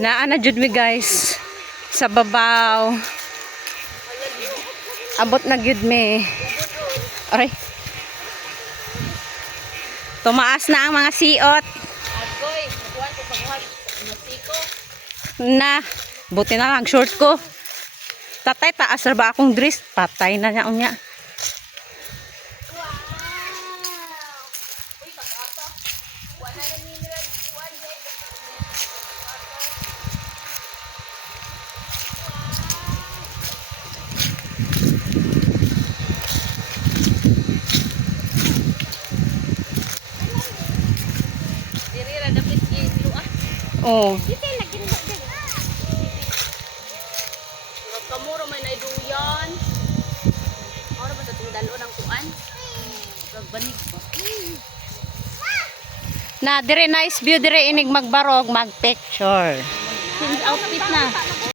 Naa na jud mi guys sa babaw. Abot na gyud mi. Aray. Tumaas na ang mga siot. Agoy, kuan ko pagwag. Masiko. Na, buti na lang short ko. Tatay, taas na ba akong dress? Patay na niya unya. Diri ra dapat gilo ah. Oh. Dito lagi na dali. Kamuro may naiduyan. Ora ba sa tindalo ng kuan? Pagbanig ba? Na, dire nice view, dire inig magbarog, mag-picture. Change outfit na.